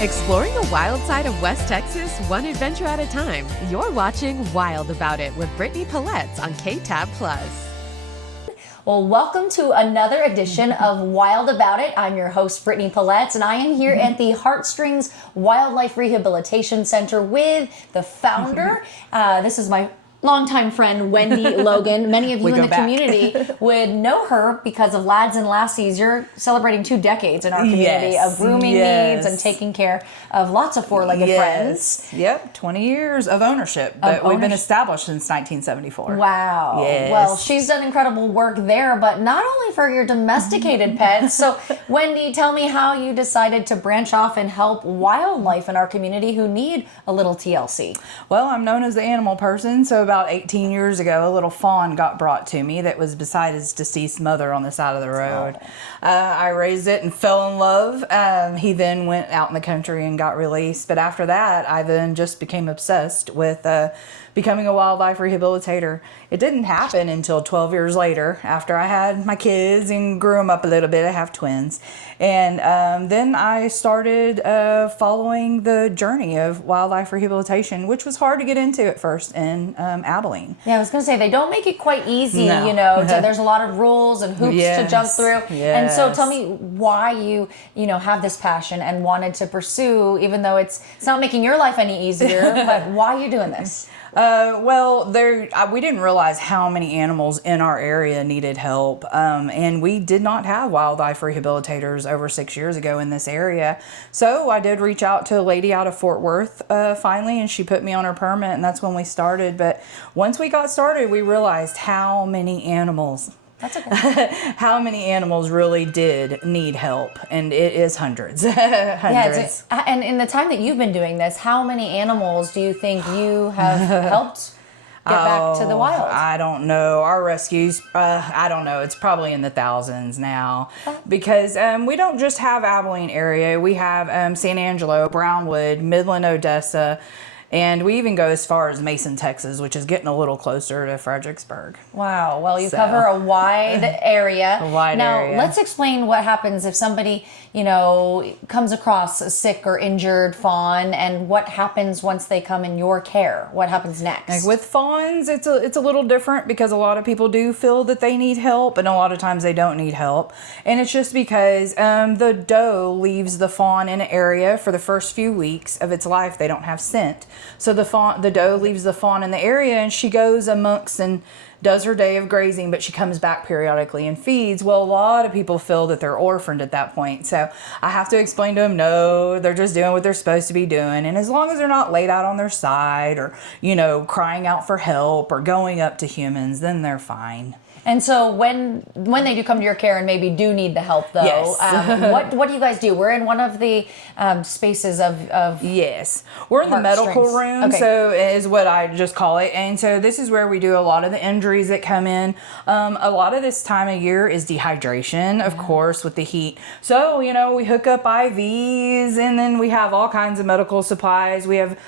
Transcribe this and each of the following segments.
Exploring the wild side of West Texas, one adventure at a time. You're watching Wild About It with Brittany Palletz on KTAB+. Well, welcome to another edition of Wild About It. I'm your host, Brittany Palletz, and I am here at the Heartstrings Wildlife Rehabilitation Center with the founder. This is my longtime friend, Wendy Logan. Many of you in the community would know her because of Lads and Lassies. You're celebrating 2 decades in our community of grooming needs and taking care of lots of four-legged friends. Yep, 20 years of ownership, but we've been established since 1974. Wow. Yes. Well, she's done incredible work there, but not only for your domesticated pets. So, Wendy, tell me how you decided to branch off and help wildlife in our community who need a little TLC. Well, I'm known as the animal person, so about 18 years ago, a little fawn got brought to me that was beside his deceased mother on the side of the road. I raised it and fell in love. He then went out in the country and got released. But after that, I then just became obsessed with becoming a wildlife rehabilitator. It didn't happen until 12 years later after I had my kids and grew them up a little bit. I have twins. And then I started following the journey of wildlife rehabilitation, which was hard to get into at first in Abilene. Yeah, I was going to say, they don't make it quite easy, you know. There's a lot of rules and hoops to jump through. And so tell me why you have this passion and wanted to pursue, even though it's not making your life any easier, but why are you doing this? Well, we didn't realize how many animals in our area needed help, and we did not have wildlife rehabilitators over 6 years ago in this area. So I did reach out to a lady out of Fort Worth finally, and she put me on her permit, and that's when we started. But once we got started, we realized how many animals how many animals really did need help, and it is hundreds. Hundreds. Yeah, and in the time that you've been doing this, how many animals do you think you have helped get back to the wild? I don't know. Our rescues, I don't know. It's probably in the thousands now, because we don't just have Abilene area. We have San Angelo, Brownwood, Midland, Odessa, and we even go as far as Mason, Texas, which is getting a little closer to Fredericksburg. Wow. Well, you cover a wide area. Now, let's explain what happens if somebody, comes across a sick or injured fawn, and what happens once they come in your care. What happens next? Like with fawns, it's a little different because a lot of people do feel that they need help, and a lot of times they don't need help. And it's just because the doe leaves the fawn in an area for the first few weeks of its life. They don't have scent. So the doe leaves the fawn in the area, and she goes amongst and does her day of grazing, but she comes back periodically and feeds. Well, a lot of people feel that they're orphaned at that point. So I have to explain to them, no, they're just doing what they're supposed to be doing. And as long as they're not laid out on their side or, crying out for help or going up to humans, then they're fine. And so when they do come to your care and maybe do need the help, though, yes. What do you guys do? We're in one of the spaces of yes, we're in the medical room, so is what I just call it. And so this is where we do a lot of the injuries that come in. A lot of this time of year is dehydration, of course, with the heat. So, we hook up IVs, and then we have all kinds of medical supplies. We have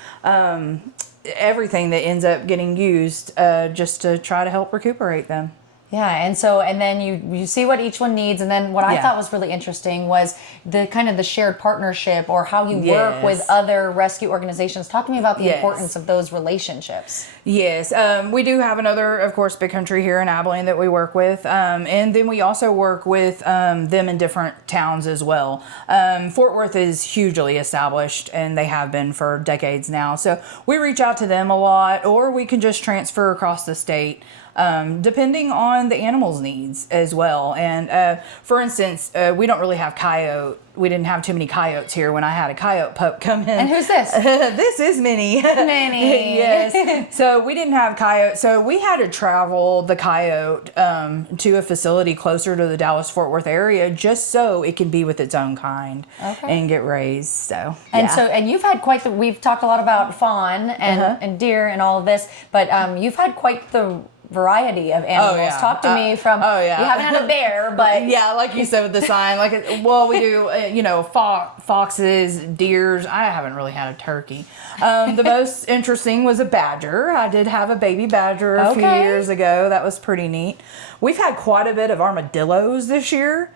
everything that ends up getting used just to try to help recuperate them. Yeah, and then you see what each one needs, and then what I thought was really interesting was the kind of the shared partnership, or how you work with other rescue organizations. Talk to me about the importance of those relationships. Yes, we do have another, of course, big country here in Abilene that we work with, and then we also work with them in different towns as well. Fort Worth is hugely established, and they have been for decades now, so we reach out to them a lot, or we can just transfer across the state. Depending on the animal's needs as well. And for instance, we don't really have coyote. We didn't have too many coyotes here when I had a coyote pup come in. And who's this? This is Minnie. Minnie. Yes. So we didn't have coyote. So we had to travel the coyote to a facility closer to the Dallas-Fort Worth area just so it can be with its own kind and get raised. So and you've had quite the. We've talked a lot about fawn and deer and all of this, but you've had quite the variety of animals. Talk to me from. You haven't had a bear, but like you said with the sign, we do. Foxes, deers. I haven't really had a turkey. The most interesting was a badger. I did have a baby badger a few years ago. That was pretty neat. We've had quite a bit of armadillos this year.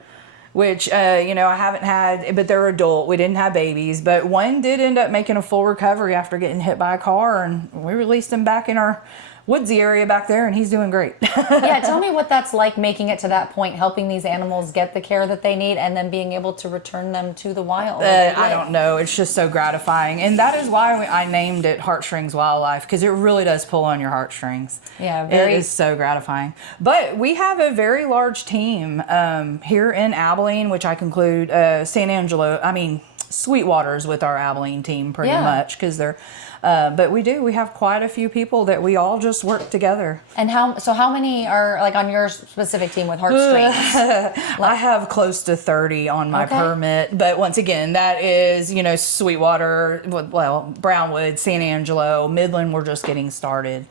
which, you know, I haven't had, but they're adult. We didn't have babies, but one did end up making a full recovery after getting hit by a car, and we released him back in our woodsy area back there, and he's doing great. Yeah, tell me what that's like, making it to that point, helping these animals get the care that they need, and then being able to return them to the wild. I don't know. It's just so gratifying. And that is why I named it Heartstrings Wildlife, because it really does pull on your heartstrings. Yeah, It is so gratifying. But we have a very large team here in Abilene, which I conclude Sweetwater's with our Abilene team pretty much, because they're but we have quite a few people that we all just work together. And how many are like on your specific team with Heartstrings? I have close to 30 on my permit, but once again, that is, you know, Sweetwater, well, Brownwood, San Angelo, Midland, we're just getting started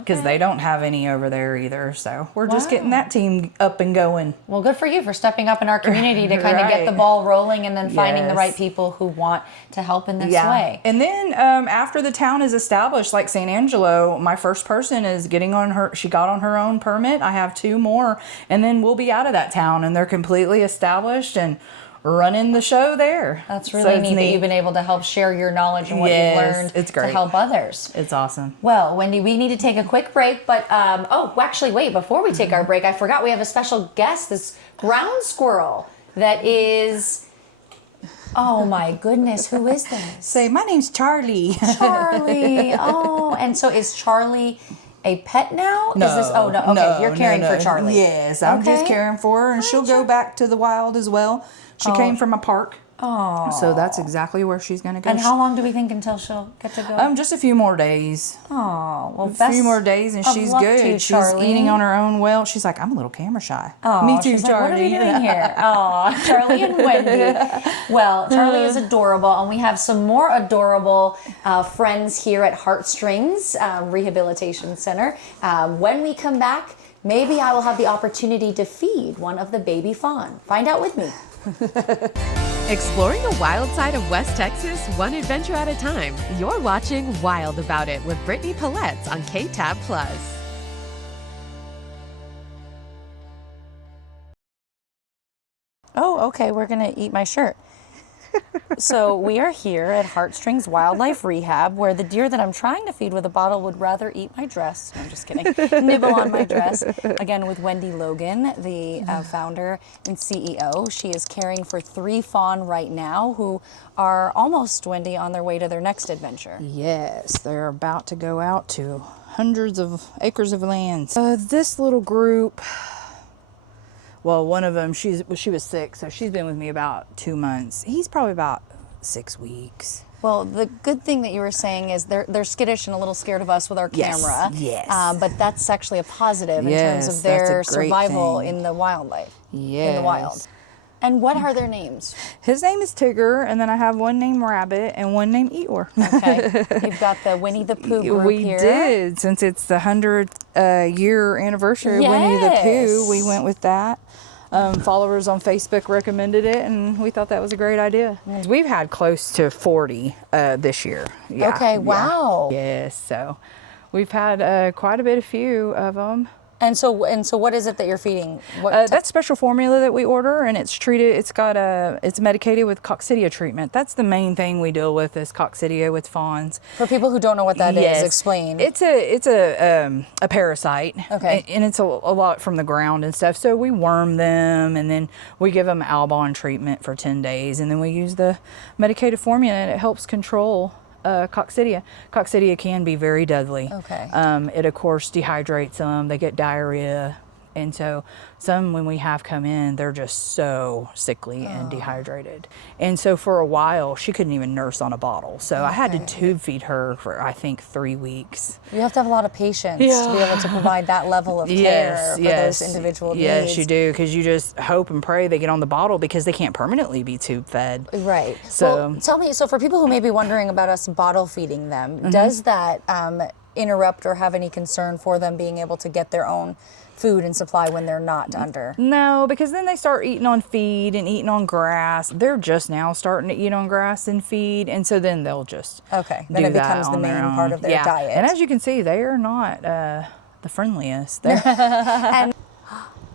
because they don't have any over there either. So we're just getting that team up and going. Well, good for you for stepping up in our community to kind of get the ball rolling, and then finding the right people who want to help in this way. And then after the town is established, like San Angelo, my first person is she got on her own permit. I have 2 more, and then we'll be out of that town, and they're completely established and running the show there. That's really neat that you've been able to help share your knowledge and what you've learned to help others. It's awesome. Well, Wendy, we need to take a quick break, but actually, wait, before we take our break, I forgot we have a special guest, this ground squirrel that is... Oh my goodness, who is this? Say, my name's Charlie. Charlie. Oh, and so is Charlie a pet now? No. Is this, oh, no. Okay, you're caring for Charlie. Yes, I'm just caring for her, and she'll go back to the wild as well. She came from a park. Oh. So that's exactly where she's going to go. And how long do we think until she'll get to go? Just a few more days. Oh, well, a few more days, and she's good. She's eating on her own well. She's like, I'm a little camera shy. Oh, me too, she's Charlie. Like, what are we doing here? Oh, Charlie and Wendy. Well, Charlie is adorable, and we have some more adorable friends here at Heartstrings Rehabilitation Center. When we come back, maybe I will have the opportunity to feed one of the baby fawn. Find out with me. Exploring the wild side of West Texas, one adventure at a time. You're watching Wild About It with Brittany Paletz on KTAB+. Oh, okay, we're gonna eat my shirt. So we are here at Heartstrings Wildlife Rehab, where the deer that I'm trying to feed with a bottle would rather eat my dress. I'm just kidding. Nibble on my dress. Again, with Wendy Logan, the founder and CEO. She is caring for 3 fawn right now who are almost, Wendy, on their way to their next adventure. Yes, they're about to go out to hundreds of acres of land. This little group... Well, one of them, she was sick, so she's been with me about 2 months. He's probably about 6 weeks. Well, the good thing that you were saying is they're skittish and a little scared of us with our camera. Yes. But that's actually a positive in terms of their survival in the wildlife. Yes. In the wild. And what are their names? His name is Tigger, and then I have one named Rabbit and one named Eeyore. Okay. You've got the Winnie the Pooh group here. We did, since it's the 100th year anniversary of Winnie the Pooh. We went with that. Followers on Facebook recommended it, and we thought that was a great idea. We've had close to 40 this year. Yeah, okay, wow. Yes, so we've had quite a bit of few of them. And so what is it that you're feeding? That's special formula that we order, and it's treated. It's medicated with coccidia treatment. That's the main thing we deal with is coccidia with fawns. For people who don't know what that is, explain. It's a parasite. Okay. And it's a lot from the ground and stuff. So we worm them, and then we give them Albon treatment for 10 days, and then we use the medicated formula, and it helps control coccidia. Coccidia can be very deadly. Okay. It of course dehydrates them. They get diarrhea, and so some when we have come in, they're just so sickly and dehydrated. And so for a while, she couldn't even nurse on a bottle. So I had to tube feed her for I think 3 weeks. You have to have a lot of patience to be able to provide that level of care for those individual needs. Yes, you do, because you just hope and pray they get on the bottle because they can't permanently be tube fed. Right. So well, tell me, so for people who may be wondering about us bottle feeding them, does that interrupt or have any concern for them being able to get their own food and supply when they're not under? No, because then they start eating on feed and eating on grass. They're just now starting to eat on grass and feed, and so then they'll just then it becomes the main part of their diet. And as you can see, they are not the friendliest.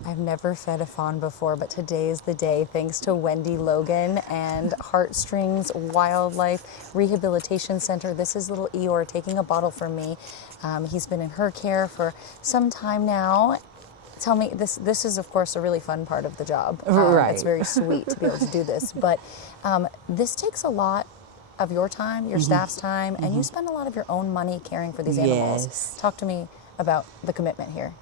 I've never fed a fawn before, but today is the day, thanks to Wendy Logan and Heartstrings Wildlife Rehabilitation Center. This is little Eeyore taking a bottle from me. He's been in her care for some time now. Tell me, this is of course a really fun part of the job. Right. It's very sweet to be able to do this, but this takes a lot of your time, your staff's time, and you spend a lot of your own money caring for these animals. Yes. Talk to me about the commitment here.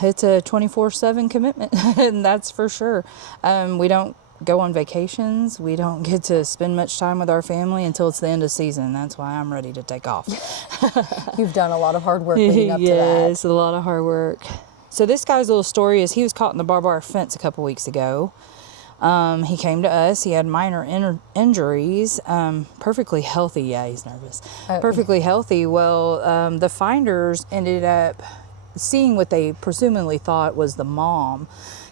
It's a 24/7 commitment, and that's for sure. We don't go on vacations. We don't get to spend much time with our family until it's the end of season. That's why I'm ready to take off. You've done a lot of hard work leading up to that. Yes, a lot of hard work. So this guy's little story is he was caught in the barbed wire fence a couple weeks ago. He came to us. He had minor injuries. Perfectly healthy. Yeah, he's nervous. Perfectly healthy. Well, the finders ended up seeing what they presumably thought was the mom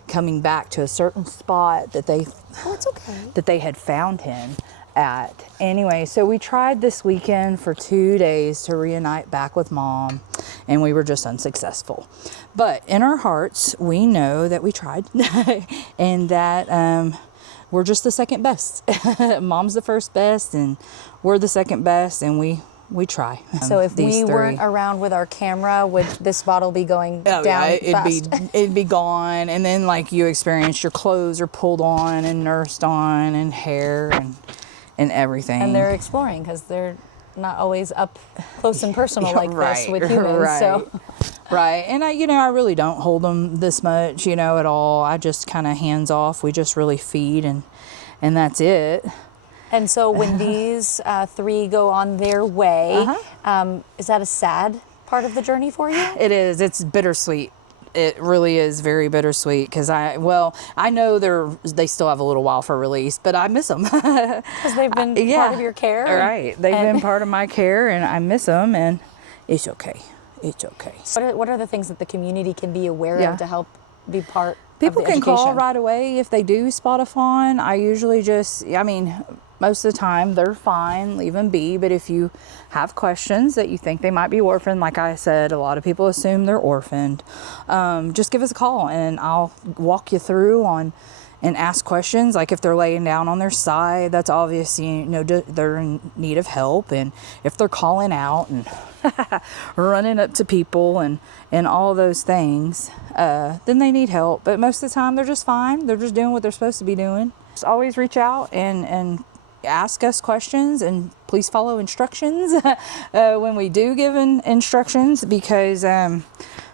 coming back to a certain spot that they that they had found him at. Anyway, so we tried this weekend for 2 days to reunite back with mom, and we were just unsuccessful. But in our hearts, we know that we tried and that we're just the second best. Mom's the first best, and we're the second best, and we try. So if we weren't around with our camera, would this bottle be going down fast? It'd be gone, and then like you experience, your clothes are pulled on and nursed on, and hair and everything. And they're exploring because they're not always up close and personal like this with humans. Right. So. Right, and I really don't hold them this much, at all. I just kind of hands off. We just really feed, and that's it. And so when these three go on their way, is that a sad part of the journey for you? It is. It's bittersweet. It really is very bittersweet because I know they still have a little while for release, but I miss them because they've been part of your care. Right, they've been part of my care, and I miss them, and it's okay. It's okay. What are the things that the community can be aware of to help be part People of the can education? call right away if they do spot a fawn. I usually most of the time they're fine, leave them be. But if you have questions that you think they might be orphaned, like I said, a lot of people assume they're orphaned. Just give us a call and I'll walk you through and ask questions. Like if they're laying down on their side, that's obvious, they're in need of help. And if they're calling out and running up to people and all those things, then they need help. But most of the time they're just fine. They're just doing what they're supposed to be doing. Just always reach out and ask us questions, and please follow instructions when we do give instructions, because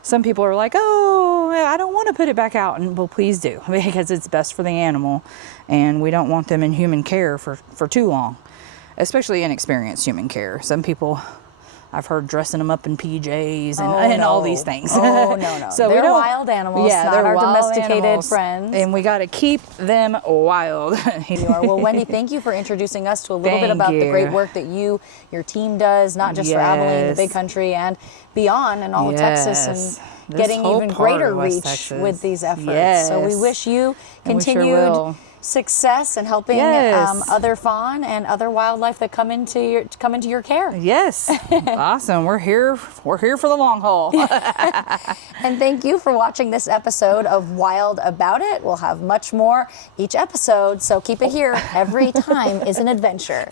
some people are like, oh, I don't want to put it back out. And well, please do, because it's best for the animal, and we don't want them in human care for too long, especially inexperienced human care. Some people, I've heard, dressing them up in PJs and all these things. Oh, no. So they're wild animals, not they're our wild domesticated animals, friends. and we got to keep them wild. You are. Well, Wendy, thank you for introducing us to a little bit about the great work that your team does, not just for Abilene, the big country, and beyond, and all of Texas, and getting even greater reach with these efforts. Yes. So we wish you continued success and helping other fawn and other wildlife that come into your care. Yes. Awesome. We're here for the long haul. And thank you for watching this episode of Wild About It. We'll have much more each episode, so keep it here. Every time is an adventure.